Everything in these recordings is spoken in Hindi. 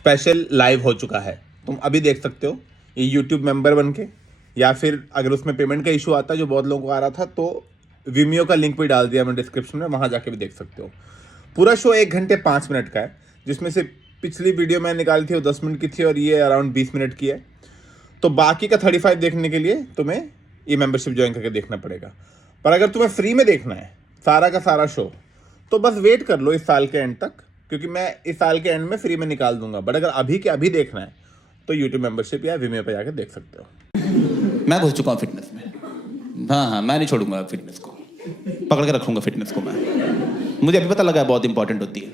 स्पेशल लाइव हो चुका है, तुम अभी देख सकते हो ये यूट्यूब मेंबर बन के, या फिर अगर उसमें पेमेंट का इशू आता है जो बहुत लोगों को आ रहा था तो विमियो का लिंक भी डाल दिया मैंने डिस्क्रिप्शन में, वहाँ जाके भी देख सकते हो। पूरा शो 1 घंटे 5 मिनट का है, जिसमें से पिछली वीडियो मैंने निकाली थी वो 10 मिनट की थी और ये अराउंड 20 मिनट की है। तो बाकी का 35 देखने के लिए तुम्हें ये मेंबरशिप ज्वाइन करके देखना पड़ेगा। पर अगर तुम्हें फ्री में देखना है सारा का सारा शो तो बस वेट कर लो इस साल के एंड तक, क्योंकि मैं इस साल के एंड में फ्री में निकाल दूंगा। बट अगर अभी के अभी देखना है तो यूट्यूब मेंबरशिप या विमियो पे जाकर देख सकते हो। मैं घुस चुका हूँ फिटनेस में। हाँ, मैं नहीं छोड़ूंगा फिटनेस को, पकड़ के रखूंगा फिटनेस को मैं। मुझे अभी पता लगा बहुत इंपॉर्टेंट होती है।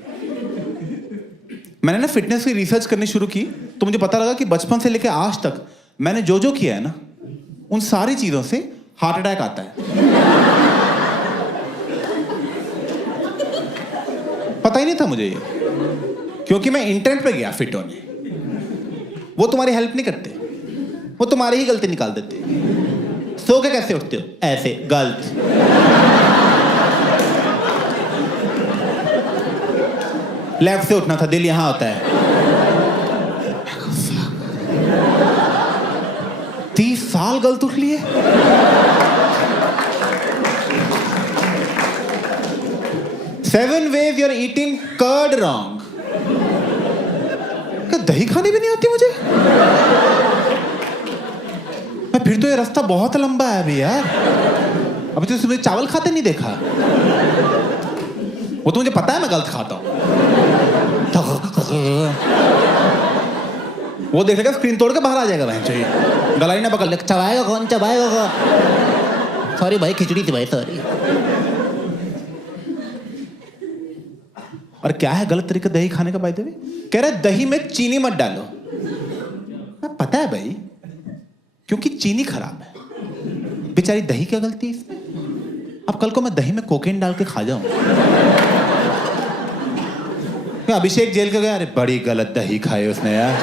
मैंने ना फिटनेस की रिसर्च करनी शुरू की तो मुझे पता लगा कि बचपन से लेकर आज तक मैंने जो जो किया है ना, उन सारी चीजों से हार्ट अटैक आता है। पता ही नहीं था मुझे ये, क्योंकि मैं इंटरनेट पे गया फिट होने। वो तुम्हारी हेल्प नहीं करते, वो तुम्हारी ही गलती निकाल देते। सो के कैसे उठते हो? ऐसे, गलत। लेफ्ट से उठना था, दिल यहां होता है। 30 साल गलत उठ लिए। Seven ways you're eating curd wrong. क्या दही खानी भी नहीं आती मुझे? फिर तो ये रास्ता बहुत लंबा है अभी यार। अभी तो सुबह चावल खाते नहीं देखा। वो तो मुझे पता है मैं गलत खाता हूं। वो देखेगा स्क्रीन तोड़ के बाहर आ जाएगा भाई। गलाई ना पकड़ ले, चबाएगा कौन, चबाएगा कौन? सॉरी भाई, खिचड़ी थी भाई, सॉरी। और क्या है गलत तरीका दही खाने का? बाय द वे कह रहा है दही में चीनी मत डालो। पता है भाई, क्योंकि चीनी खराब है। बेचारी दही क्या गलती है इसमें? अब कल को मैं दही में कोकेन डाल के खा जाऊं। अभिषेक जेल के गया, अरे बड़ी गलत दही खाई उसने यार।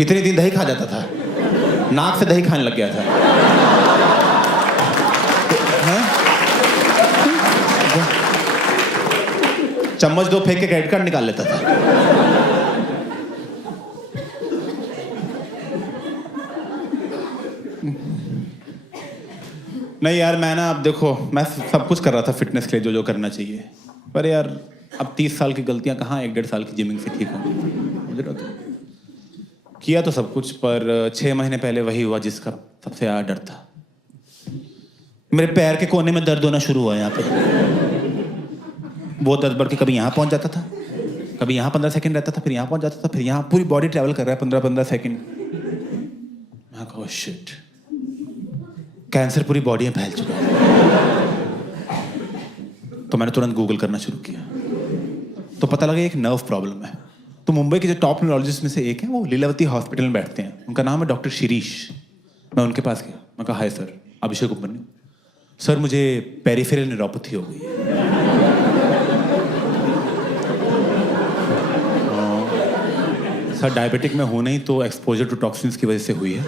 इतने दिन दही खा जाता था, नाक से दही खाने लग गया था। चम्मच 2 फेंक के क्रेडिट कार्ड निकाल लेता था। नहीं यार, मैं ना, अब देखो, मैं सब कुछ कर रहा था फिटनेस के लिए, जो जो करना चाहिए। पर यार अब 30 साल की गलतियां कहाँ 1-1.5 साल की जिमिंग से ठीक होंगी। मुझे तो किया तो सब कुछ, पर 6 महीने पहले वही हुआ जिसका सबसे ज़्यादा डर था। मेरे पैर के कोने में दर्द होना शुरू हुआ यहाँ पे। वो दर्द बढ़ के कभी यहाँ पहुँच जाता था, कभी यहाँ 15 सेकंड रहता था, फिर यहाँ पहुँच जाता था, फिर यहाँ। पूरी बॉडी ट्रैवल कर रहा है 15-15 सेकंड। मैं कहा शिट, कैंसर पूरी बॉडी में फैल चुका है। तो मैंने तुरंत गूगल करना शुरू किया तो पता लगा एक नर्व प्रॉब्लम है। तो मुंबई के जो टॉप न्यूरोलॉजिस्ट में से एक है, वो लीलावती हॉस्पिटल में बैठते हैं, उनका नाम है डॉक्टर शिरीष। मैं उनके पास गया, मैं कहा हाय सर, अभिषेक उपमन्यु सर, मुझे पेरिफेरल न्यूरोपैथी हो गई है। सर डायबिटिक में हूं नहीं, तो एक्सपोजर टू टॉक्सिन्स की वजह से हुई है।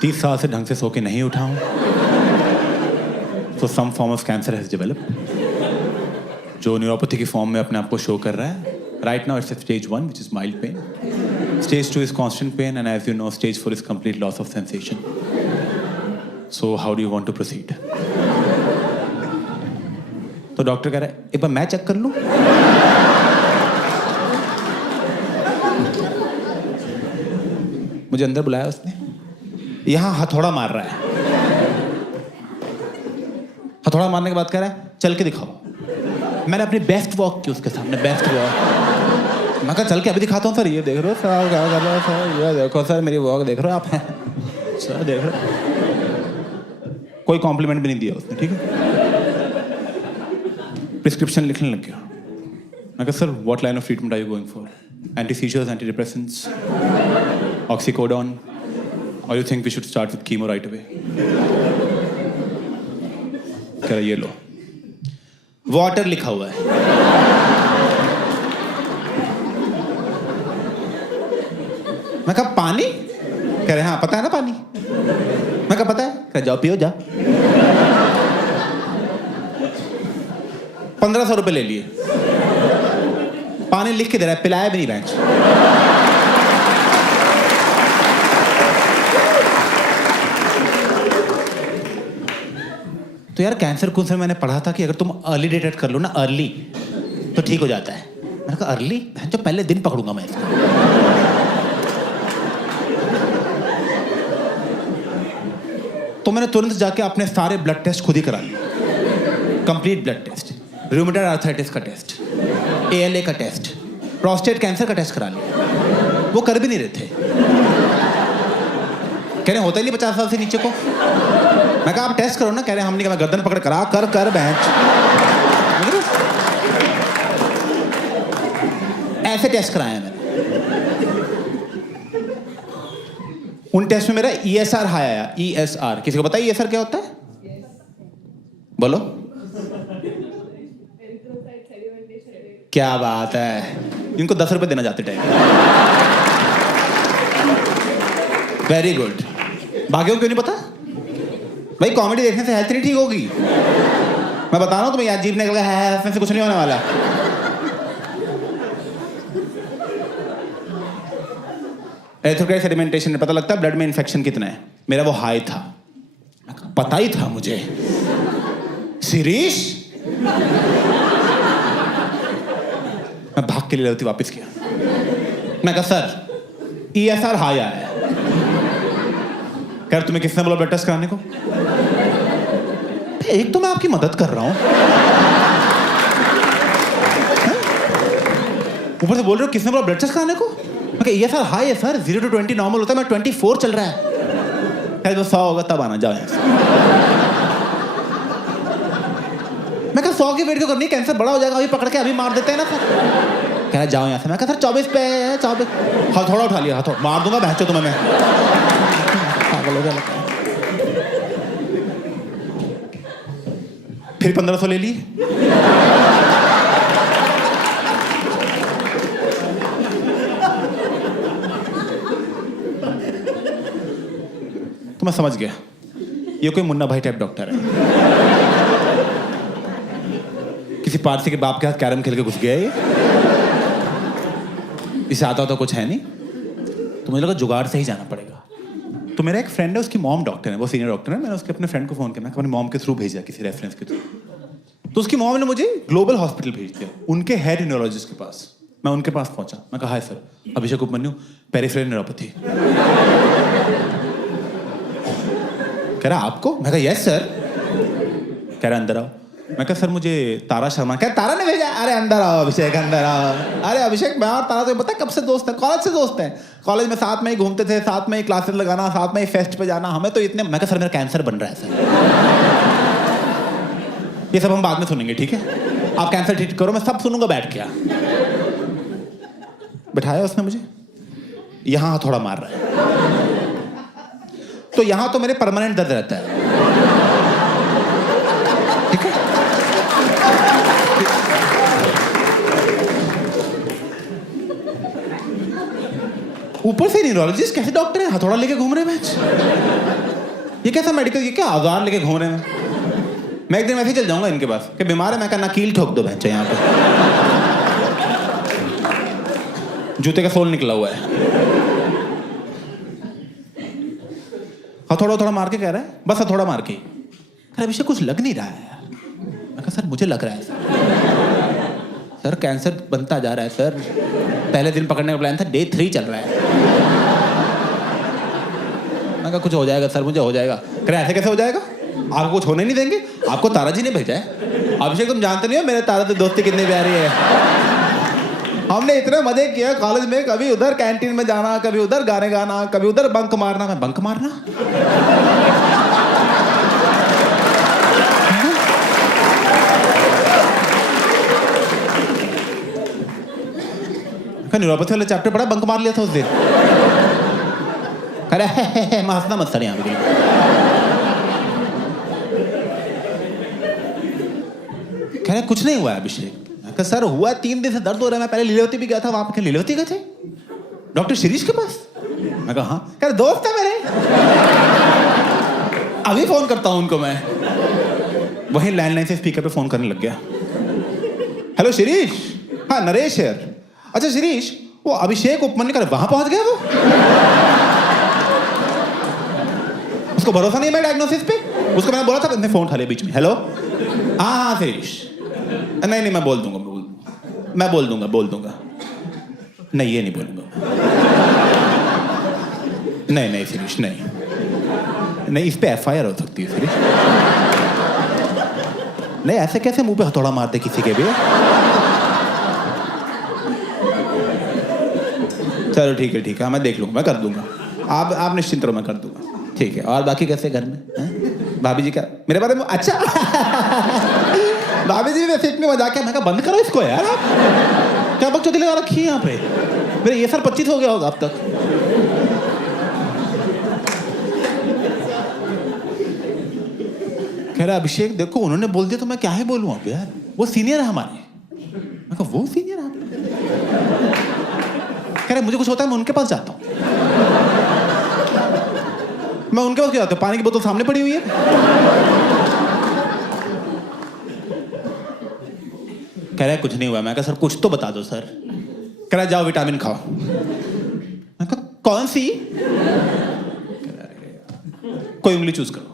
30 साल से ढंग से सो के नहीं उठा हूं, तो some form of cancer has developed, जो न्यूरोपैथी की फॉर्म में अपने आप को शो कर रहा है। Right now it's stage 1 which is mild pain, stage 2 is constant pain, and as you know stage 4 is complete loss of sensation. So how do you want to proceed? तो डॉक्टर कह रहा है एक बार मैं चेक कर लूं। मुझे अंदर बुलाया उसने, यहां हथौड़ा मार रहा है। हथौड़ा मारने के बाद कह रहा है चल के दिखाओ। मैंने अपनी बेस्ट वॉक की उसके सामने, बेस्ट वॉक। मैं कहा चल के अभी दिखाता हूँ सर, ये देख रहे हो सर, क्या कर रहे हो सर, ये देखो सर मेरी वॉक देख रहे हो आप सर, देख रहे हो। कोई कॉम्प्लीमेंट भी नहीं दिया उसने, ठीक है। प्रिस्क्रिप्शन लिखने लग गया। मैं कहा sir what line of treatment are you going for? Anti seizures, anti depressants, oxycodone, और you think we should start with chemo right away? कह रहा ये लो, वाटर लिखा हुआ है। मैं कहा पानी? कह रहे हाँ पता है ना पानी। मैं कहा पता है। कह जाओ पियो जा। 1500 रुपए ले लिए। दवा ने लिख के दे रहा है, पिलाया भी नहीं बेंच। तो यार कैंसर कौन से मैंने पढ़ा था कि अगर तुम अर्ली डिटेक्ट कर लो ना, अर्ली, तो ठीक हो जाता है। मैंने कहा अर्ली, जो पहले दिन पकड़ूंगा मैं इसको। तो मैंने तुरंत जाके अपने सारे ब्लड टेस्ट खुद ही करा लिए, complete blood test, rheumatoid arthritis का टेस्ट, ALA का टेस्ट, प्रोस्टेट कैंसर का टेस्ट करा लिया। वो कर भी नहीं रहे थे, कह रहे होता ही नहीं 50 साल से नीचे को। मैं कहा आप टेस्ट करो ना, कह रहे हम नहीं, मैं गर्दन पकड़ करा कर बेंच। ऐसे टेस्ट कराया मैंने। उन टेस्ट में मेरा ESR हाई आया। ESR किसी को पता है ESR क्या होता है? बोलो। क्या बात है, इनको 10 रुपए देना जाते टाइम। Very good. भाग्यों क्यों नहीं पता भाई? कॉमेडी देखने से हेल्थ नहीं ठीक होगी। मैं बता रहा हूँ तुम्हें, यार जीभ निकल गया है, इसमें से कुछ नहीं होने वाला। एरिथ्रोक्राइट सेडिमेंटेशन में पता लगता है ब्लड में इन्फेक्शन कितना है। मेरा वो हाई था, पता ही था मुझे। शिरीष, मैं भाग के लिए लीलावती वापस किया। मैं कहा सर ESR हाई आया है। कह रहे तुम्हें किसने बोला ब्लड टेस्ट कराने को? एक तो मैं आपकी मदद कर रहा हूं, ऊपर से बोल रहे हो किसने बोला ब्लड टेस्ट कराने को? मैं कहा ESR हाई है सर, 0 to 20 नॉर्मल होता है, मैं 24 चल रहा है। कह तो 100 होगा तब आना, जाओ यहाँ से। मैं कहा 100 की वेट क्यों करनी है, कैंसर बड़ा हो जाएगा, अभी पकड़ के अभी मार देते हैं ना सर। कह रहा जाओ यहाँ से। मैं कहा सर 24 पे है, 24। हथौड़ा उठा लिया, हथौड़ा मार दूंगा बहचो तुम्हें मैं। पागल हो गया। फिर 1500 ले लिए। तो मैं समझ गया ये कोई मुन्ना भाई टाइप डॉक्टर है। किसी पारसी के बाप के हाथ कैरम खेल के घुस गया ये। इसे आता तो कुछ है नहीं, तो मुझे लगा जुगाड़ से ही जाना पड़ेगा। तो मेरा एक फ्रेंड है, उसकी मॉम डॉक्टर है, वो सीनियर डॉक्टर है। मैंने उसके अपने फ्रेंड को फोन किया, मैं अपनी मॉम के थ्रू भेजा, किसी रेफरेंस के थ्रू। तो उसकी मॉम ने मुझे ग्लोबल हॉस्पिटल भेज दिया, उनके हेड न्यूरोलॉजिस्ट के पास। मैं उनके पास पहुंचा, मैं कहा हाय सर, अभिषेक उपमन्यु, पेरिफेरल न्यूरोपैथी। कह रहा आपको? मैं कहा यस सर। कह रहा अंदर आओ। मैं कहा सर मुझे तारा शर्मा। क्या तारा ने भेजा? अरे अंदर आओ अभिषेक, अंदर आओ। अरे अभिषेक, मैं और तारा तो पता है कब से दोस्त है, कॉलेज से दोस्त हैं। कॉलेज में साथ में ही घूमते थे, साथ में ही क्लासेस लगाना, साथ में ही फेस्ट पे जाना, हमें तो इतने। मैं कहा सर मेरा कैंसर बन रहा है सर। ये सब हम बाद में सुनेंगे, ठीक है? आप कैंसर ठीक करो, मैं सब सुनूंगा बैठ के। बिठाया उसने मुझे, यहां थोड़ा मार रहा है, तो यहां तो मेरे परमानेंट दर्द रहता है, ठीक है? ऊपर से न्यूरोलॉजिस्ट कैसे डॉक्टर है, हथौड़ा लेके घूम रहे हैं। ये कैसा मेडिकल, ये क्या औजार लेके घूम रहे हैं? मैं एक दिन वैसे ही चल जाऊंगा इनके पास कि बीमार है। मैं कहना कील ठोक दो बच्चे, यहाँ पे जूते का सोल निकला हुआ है। हथौड़ा थोड़ा मार के कह रहा है, बस हथौड़ा मार के। अरे अभिषेक कुछ लग नहीं रहा है यार। मैं कहा सर मुझे लग रहा है सर कैंसर बनता जा रहा है सर। पहले दिन पकड़ने का प्लान था, डे 3 चल रहा है। मैं कहा कुछ हो जाएगा सर, मुझे हो जाएगा। कह रहे ऐसे कैसे हो जाएगा, आपको कुछ होने नहीं देंगे, आपको तारा जी ने भेजा है। अभिषेक तुम जानते नहीं हो मेरे तारा से दोस्ती कितनी प्यारी है। हमने इतने मजे किए कॉलेज में, कभी उधर कैंटीन में जाना, कभी उधर गाने गाना, कभी उधर बंक मारना। मैं बंक मारना? न्यूरोपैथी वाला चैप्टर पढ़ा, बंक मार लिया था उस दिन। अरे हंसना मत सर यहाँ पे। कह रहे कुछ नहीं हुआ है अभिषेक। सर हुआ 3 दिन से दर्द हो रहा है। मैं पहले लीलावती भी गया था, वहां पे लीलावती गए थे डॉक्टर शिरीष के पास। मैं कहा हाँ। कह रहे दोस्त है मेरे, अभी फोन करता हूं उनको मैं। वहीं लैंडलाइन से स्पीकर पे फोन करने लग गया। हेलो शिरीष, हाँ नरेश यार, अच्छा शिरीष, वो अभिषेक उपमन्यु वहां पहुंच गया वो? उसको भरोसा नहीं है मेरे डायग्नोसिस पे? उसको मैंने बोला था, मैंने फोन उठा लिया बीच में। हेलो, हाँ शिरीष, नहीं मैं बोल दूंगा, मैं बोल दूंगा। नहीं, ये नहीं बोलूंगा। नहीं शिरीष, नहीं इस पे एफआईआर हो सकती है शिरीष। नहीं, ऐसे कैसे मुंह पे हथौड़ा मारते किसी के भी? चलो ठीक है, मैं देख लूंगा, मैं कर दूंगा। आप निश्चिंत रहो, मैं कर दूंगा। ठीक है, और बाकी कैसे घर में? भाभी जी क्या मेरे बारे में? अच्छा भाभी जी वैसे इतनी मजाक है। मैं कहा बंद करो इसको यार, आप क्या बकचोदी लगा रखी है यहाँ पे? मेरे ये साल 25 हो गया होगा अब तक। कह रहा अभिषेक देखो उन्होंने बोल दिया तो मैं क्या ही बोलूं अब यार, वो सीनियर है हमारे। मैं कहा वो सीनियर है? कह रहे मुझे कुछ होता है मैं उनके पास जाता हूं। मैं उनके पास क्यों जाता हूं? पानी की बोतल सामने पड़ी हुई है। कह रहा कुछ नहीं हुआ। मैं कहा सर कुछ तो बता दो सर। कह रहा जाओ विटामिन खाओ। मैं कहा कौन सी? कोई उंगली चूज करो।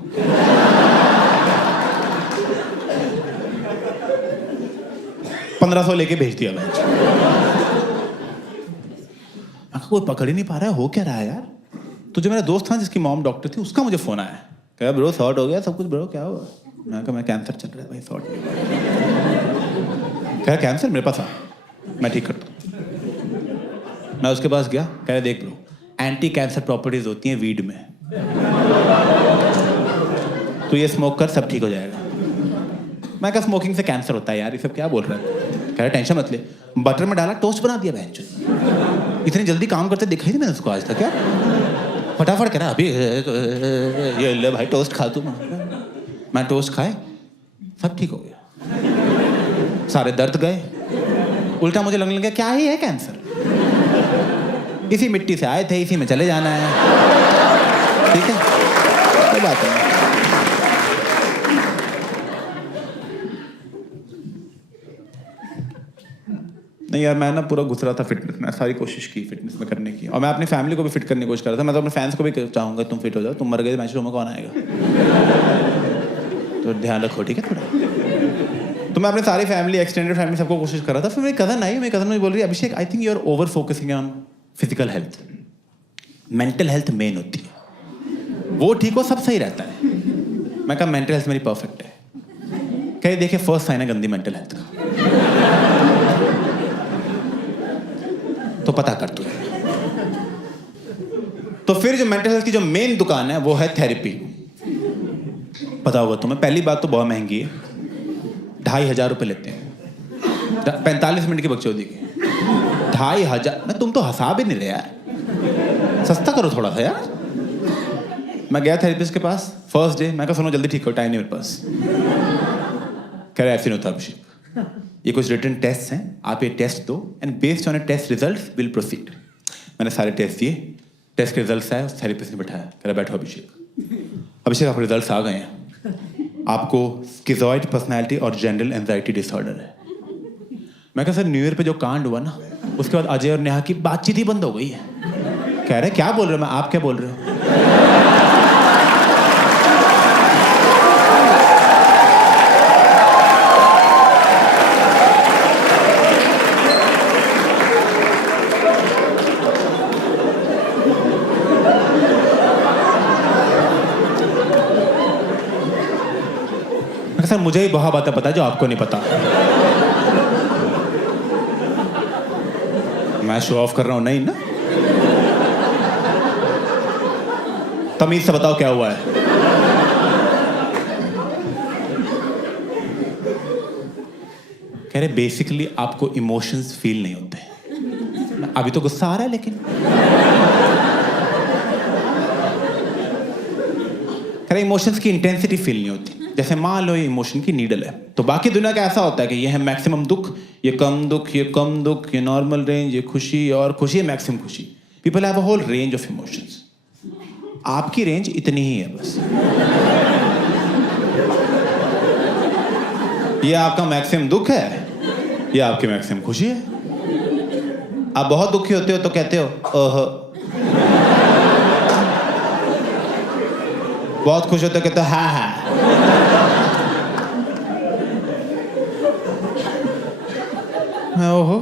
$1500 लेके भेज दिया मैं। कोई पकड़ ही नहीं पा रहा है, हो क्या रहा है यार? तो जो मेरा दोस्त था जिसकी मॉम डॉक्टर थी, उसका मुझे फोन आया। कहा ब्रो सॉर्ट हो गया सब कुछ ब्रो, क्या हुआ? मैं कहा मैं कैंसर चल रहा है भाई, सॉर्ट नहीं हुआ। कहा कैंसर मेरे पास आ, मैं ठीक करता हूँ। मैं उसके पास गया। कह रहे देख ब्रो, एंटी कैंसर प्रॉपर्टीज होती हैं वीड में, तो ये स्मोक कर सब ठीक हो जाएगा। मैं कहा स्मोकिंग से कैंसर होता है यार, ये सब क्या बोल रहा है? कह रहा टेंशन मत ले, बटर में डाला टोस्ट बना दिया बहन। इतनी जल्दी काम करते देखा ही नहीं मैंने उसको आज तक। क्या फटाफट कह रहा अभी ये ले भाई टोस्ट खा तू। मैं टोस्ट खाए, सब ठीक हो गया, सारे दर्द गए। उल्टा मुझे लगने लगा क्या ही है कैंसर, इसी मिट्टी से आए थे, इसी में चले जाना है। ठीक है, कोई बात नहीं। नहीं यार, मैं ना पूरा घुस रहा था फिटनेस में, सारी कोशिश की फिटनेस में करने की, और मैं अपनी फैमिली को भी फिट करने की कोशिश कर रहा था। मैं तो अपने फैंस को भी चाहूंगा तुम फिट हो जाओ, तुम मर गए मैच में कौन आएगा? तो ध्यान रखो ठीक है थोड़ा। तो मैं अपनी सारी फैमिली, एक्सटेंडेड फैमिली, सबको कोशिश कर रहा था। फिर मेरी कज़न आई, मेरी कज़न मुझे बोल रही है Abhishek I think you are over focusing on physical health, mental health main होती है, वो ठीक हो सब सही रहता है। मैं कहा मेंटल हेल्थ मेरी परफेक्ट है। कहीं देखिए फर्स्ट साइन है गंदी मेंटल हेल्थ का, तो पता कर तू। तो फिर जो मेंटल हेल्थ की जो मेन दुकान है वो है थेरेपी। पता होगा तुम्हें, पहली बात तो बहुत महंगी है, 2500 रुपये लेते हैं 45 मिनट की बकचोदी की। 2500 मैं, तुम तो हंसा भी नहीं रहे यार, सस्ता करो थोड़ा सा यार। मैं गया थेरेपिस्ट के पास फर्स्ट डे। मैं कहा सुनो जल्दी ठीक हो, टाइम नहीं मेरे पास। कह रहा ऐसे नहीं होता अभिषेक, ये कुछ रिटन टेस्ट हैं, आप ये टेस्ट दो and based on a test results will proceed. मैंने सारे टेस्ट दिए, टेस्ट के रिजल्ट्स आए, थेरेपिस्ट ने बैठाया। कह रहा बैठो अभिषेक। अभिषेक आपके रिजल्ट्स आ गए हैं, आपको स्किज़ॉइड पर्सनैलिटी और जनरल एंजाइटी डिसऑर्डर है। मैं कहा सर न्यू ईयर पे जो कांड हुआ ना, उसके बाद अजय और नेहा की बातचीत ही बंद हो गई है। कह रहे क्या बोल रहे हो? मैं आप क्या बोल रहे हो? सर मुझे ही बहुत बातें पता है जो आपको नहीं पता। मैं शो ऑफ कर रहा हूं नहीं ना? तमीज से बताओ क्या हुआ है। कह रहे बेसिकली आपको इमोशंस फील नहीं होते। अभी तो गुस्सा आ रहा है लेकिन। कह रहे इमोशंस की इंटेंसिटी फील नहीं होती। जैसे मान लो ये इमोशन की नीडल है, तो बाकी दुनिया का ऐसा होता है कि ये है मैक्सिमम दुख, ये कम दुख, ये कम दुख, ये नॉर्मल रेंज, ये खुशी, और खुशी है मैक्सिमम खुशी। People have a whole range of emotions. आपकी रेंज इतनी ही है बस। ये आपका मैक्सिमम दुख है, ये आपकी मैक्सिमम खुशी है। आप बहुत दुखी होते हो तो कहते हो ओह, बहुत खुश होते हो कहते हो हाँ। मैं ओहो,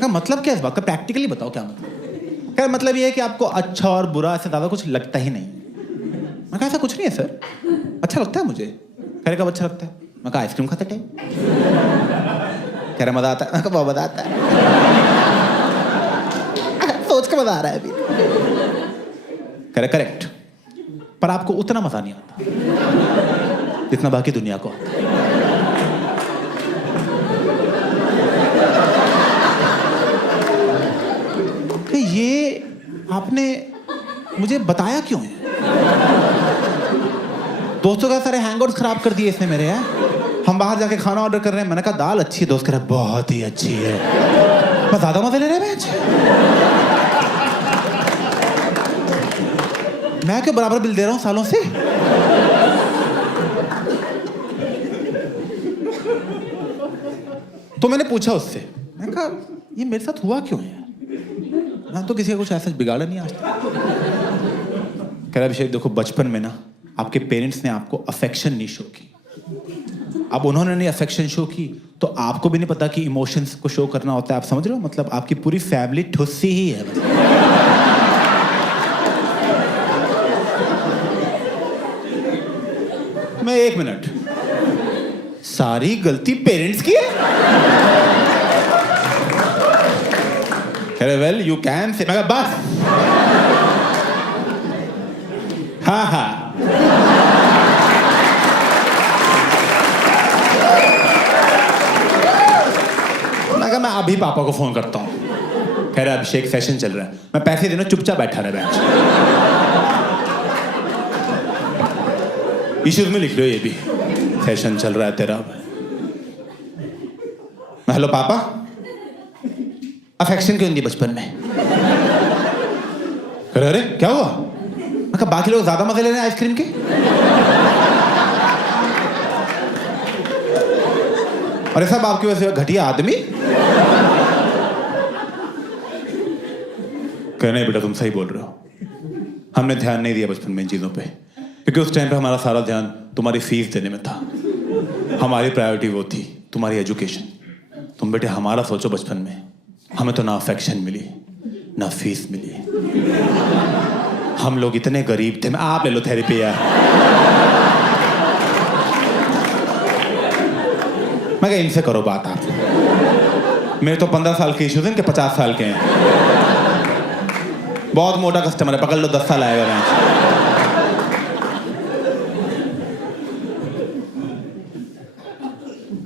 का मतलब क्या है इस बात का? प्रैक्टिकली बताओ क्या मतलब? क्या मतलब ये है कि आपको अच्छा और बुरा से ज्यादा कुछ लगता ही नहीं? मैं कहा ऐसा कुछ नहीं है सर, अच्छा लगता है मुझे। कह रहे कब अच्छा लगता है? मैं कहा आइसक्रीम खाते टाइम। कह रहे मजा आता है? मैं कहा बहुत मजा आता है। सोच के मजा आ रहा है अभी। कह रहे करेक्ट, पर आपको उतना मजा नहीं आता जितना बाकी दुनिया को आता है। कि ये आपने मुझे बताया क्यों है? दोस्तों का सारे हैंगआउट्स खराब कर दिए इसने मेरे। हैं हम बाहर जाके खाना ऑर्डर कर रहे हैं, मैंने कहा दाल अच्छी है, दोस्त कह रहा है बहुत ही अच्छी है। मैं ज्यादा मजे ले रहे हैं मैं क्यों बराबर बिल दे रहा हूं सालों से? तो मैंने पूछा उससे, मैंने कहा ये मेरे साथ हुआ क्यों है? मैं तो किसी का कुछ ऐसा बिगाड़ा नहीं आज तक। कह रहा अभिषेक देखो, बचपन में ना आपके पेरेंट्स ने आपको अफेक्शन नहीं शो की। अब उन्होंने नहीं अफेक्शन शो की तो आपको भी नहीं पता कि इमोशंस को शो करना होता है। आप समझ रहे हो? मतलब आपकी पूरी फैमिली ठुस्सी ही है बस। मैं 1 मिनट, सारी गलती पेरेंट्स की है? वेल यू कैन से, मैं कहा बस हाँ हाँ। मैं अभी पापा को फोन करता हूँ। कह रहा अभिषेक सेशन चल रहा है, मैं पैसे देना, चुपचाप बैठा रहा बेंच। इश्यूज में लिख लो ये भी, सेशन चल रहा है तेरा। मैं हेलो पापा, अफेक्शन क्यों नहीं दी बचपन में? अरे क्या हुआ? मैं कहा बाकी लोग ज्यादा मजे ले रहे हैं आइसक्रीम के, और सब आपकी वजह से घटिया आदमी। कहने बेटा तुम सही बोल रहे हो, हमने ध्यान नहीं दिया बचपन में इन चीजों पे, क्योंकि उस टाइम पे हमारा सारा ध्यान तुम्हारी फीस देने में था। हमारी प्रायोरिटी वो थी तुम्हारी एजुकेशन। तुम बेटे हमारा सोचो, बचपन में हमें तो ना अफेक्शन मिली ना फीस मिली। हम लोग इतने गरीब थे। आप ले लो थेरेपी यार। मैं कहा इनसे करो बात आप। मेरे तो 15 साल के इश्यूज हैं, इनके 50 साल के हैं। बहुत मोटा कस्टमर है, पकड़ लो 10 साल आएगा मैं।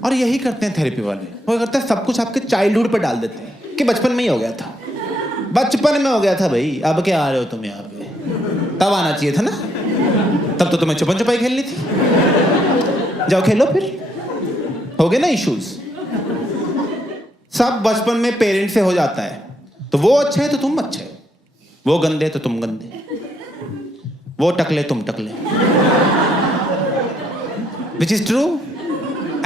और यही करते हैं थेरेपी वाले, वो करते हैं सब कुछ आपके चाइल्डहुड पे डाल देते हैं कि बचपन में ही हो गया था, बचपन में हो गया था भाई, अब क्या आ रहे हो तुम यहाँ पे? तब आना चाहिए था ना, तब तो तुम्हें छुपन छुपाई खेलनी थी। जाओ खेलो फिर, हो गए ना इश्यूज। सब बचपन में पेरेंट्स से हो जाता है। तो वो अच्छे है तो तुम अच्छे, वो गंदे तो तुम गंदे, वो टकले तुम टकले। Which is true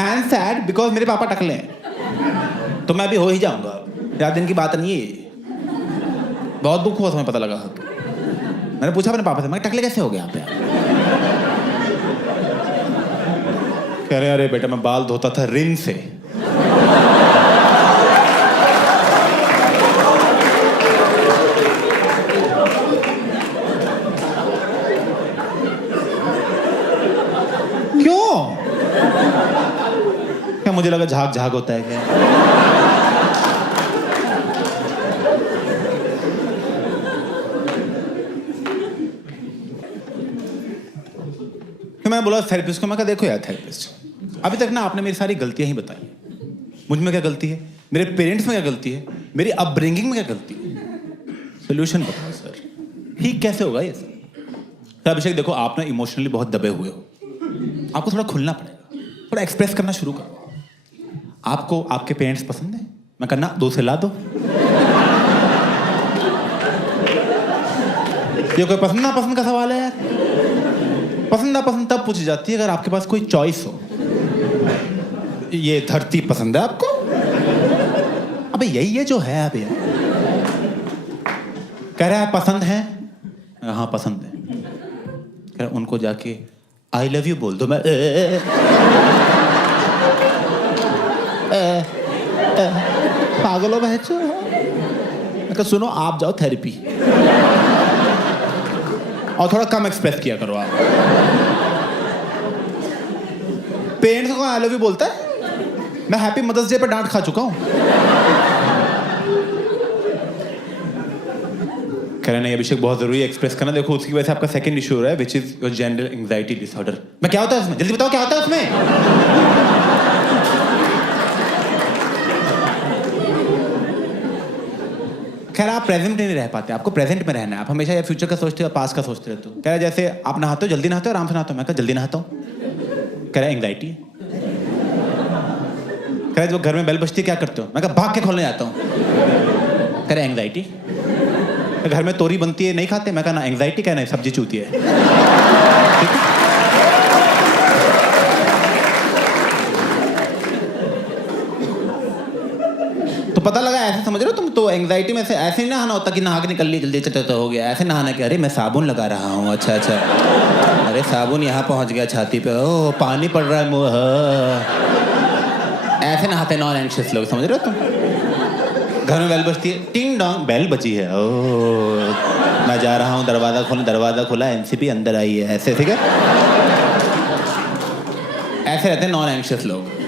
and sad, because मेरे पापा टकले हैं तो मैं भी हो ही जाऊंगा। ज्यादा दिन की बात नहीं है, बहुत दुख हुआ तुम्हें पता लगा। मैंने पूछा अपने पापा से, मैं टकले कैसे हो गया आप? कह रहे अरे बेटा मैं बाल धोता था रिन से। क्यों? क्या मुझे लगा झाग झाग होता है क्या? मैं बोला थेरेपिस्ट को, मैं कहा देखो यार थेरेपिस्ट, अभी तक ना आपने मेरी सारी गलतियां ही बताई। मुझ में क्या गलती है, मेरे पेरेंट्स में क्या गलती है, मेरी अपब्रिंगिंग में क्या गलती है? सोल्यूशन बताओ सर, ठीक कैसे होगा ये सर? तो अभिषेक देखो, आप ना इमोशनली बहुत दबे हुए हो, आपको थोड़ा खुलना पड़ेगा, थोड़ा एक्सप्रेस करना शुरू करो। आपको आपके पेरेंट्स पसंद है? मैं कहना 2 से ला दो। ये कोई पसंद ना पसंद का सवाल है यार? पसंद ना पसंद तब पूछी जाती है अगर आपके पास कोई चॉइस हो। ये धरती पसंद है आपको? अबे यही है जो है अबे। कह रहा है पसंद है? हाँ पसंद है। कह रहा उनको जाके आई लव यू बोल दो। मैं पागल हो बहचो। मैं कहा सुनो आप जाओ थेरेपी और थोड़ा कम एक्सप्रेस किया करो आप। पेरेंट्स को आई लव यू बोलता है? मैं हैप्पी मदर्स डे पर डांट खा चुका हूं। कह रहे नहीं अभिषेक बहुत जरूरी है एक्सप्रेस करना। देखो उसकी वजह से आपका सेकंड इशू हो रहा है which is your general anxiety disorder. मैं क्या होता है उसमें? जल्दी बताओ क्या होता है उसमें? कह रहा आप प्रेजेंट में नहीं रह पाते, आपको प्रेजेंट में रहना है। आप हमेशा या फ्यूचर का सोचते हो या पास्ट का सोचते रहते हो। कह रहा जैसे आप नहाते हो, जल्दी नहाते हो, आराम से नहाते हो। मैं कहा जल्दी नहाता हूँ। कह रहा एंग्जाइटी है। कह रहा जब घर में बेल बजती है क्या करते हो? मैं कहा भाग के खोलने जाता हूँ। कह रहा एंग्जाइटी। घर में तोरी बनती है नहीं खाते? मैं कहा ना एंग्जाइटी। क्या नहीं सब्जी चूती है। ठीक है? तो पता लगा ऐसे समझ रहे हो तुम? तो एंग्जाइटी में से ऐसे नहीं नहाना होता कि नहा के निकल ली जल्दी चलते हो गया। ऐसे नहाना कि अरे मैं साबुन लगा रहा हूँ। अच्छा अच्छा, अरे साबुन यहाँ पहुँच गया छाती पे। ओह पानी पड़ रहा है मुँह। ऐसे नहाते नॉन एंग्शियस लोग, समझ रहे हो तुम? घर में बेल बजती है, टिंग डोंग बेल बजी है। ओह मैं जा रहा हूँ दरवाजा खोलने। दरवाजा खोला, एनसीपी अंदर आई है। ऐसे ठीक है? ऐसे रहते हैं नॉन एंग्शियस लोग।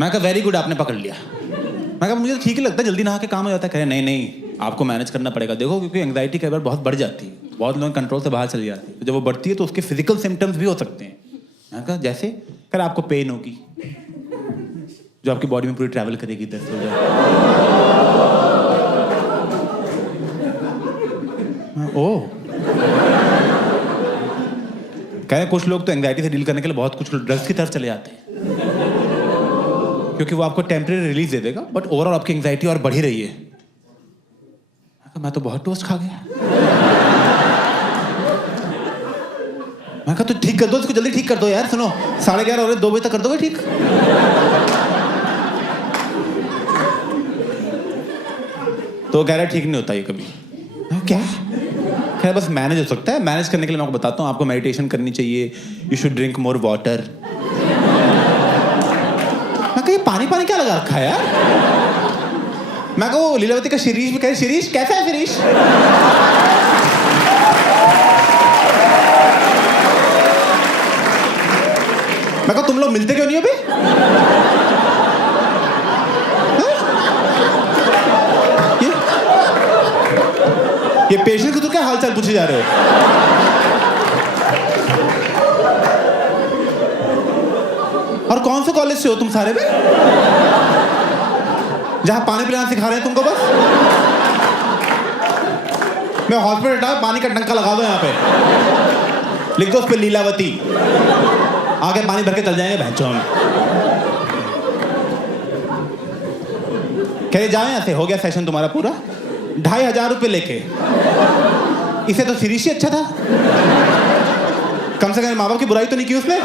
मैं कहा वेरी गुड आपने पकड़ लिया। मैं कहा मुझे ठीक ही लगता है जल्दी नहा के काम हो जाता है। कह रहे नहीं नहीं आपको मैनेज करना पड़ेगा। देखो क्योंकि एंग्जाइटी कई बार बहुत बढ़ जाती है, बहुत लोग कंट्रोल से बाहर चली जाती है। तो जब वो बढ़ती है तो उसके फिजिकल सिम्टम्स भी हो सकते हैं। मैं कहा जैसे? कह रहा आपको पेन होगी जो आपकी बॉडी में पूरी ट्रैवल करेगी। दर्द हो जाए। ओह कह रहे कुछ लोग तो एंग्जाइटी से डील करने के लिए बहुत कुछ ड्रग्स की तरफ चले जाते हैं क्योंकि वो आपको टेम्परेरी रिलीज दे देगा, बट ओवरऑल आपकी एंग्जाइटी और बढ़ ही रही है। मैं तो बहुत टोस्ट खा गया। मैं कहा तो ठीक कर दो इसको, जल्दी ठीक कर दो यार। सुनो 11:30 हो रहे, 2 बजे तक कर दोगे ठीक? तो कह रहा ठीक नहीं होता ये कभी। क्या? कह रहा बस मैनेज हो सकता है। मैनेज करने के लिए मैं आपको बताता हूँ, आपको मेडिटेशन करनी चाहिए। You should drink more water. मैं कहा ये पानी पानी क्या लगा रखा है यार? मैं कहा वो लीलावती का शिरीष भी कहे। शिरीष कैसा है शिरीष? मैं कहा तुम लोग मिलते क्यों नहीं हो बे? ये पेशेंट को तो क्या हालचाल पूछे जा रहे हो? और कौन से कॉलेज से हो तुम सारे में जहां पानी पिलाना सिखा रहे हैं तुमको? बस मैं हॉस्पिटल हटा पानी का टंका लगा दो यहाँ पे, लिख दो उस पे लीलावती, आगे पानी भर के चल जाएंगे भैंचों हम। कह जाओ यहाँ से, हो गया सेशन तुम्हारा पूरा। 2,500 रुपये लेके। इसे तो शिरीष ही अच्छा था, कम से कम माँ बाप की बुराई तो नहीं की उसने।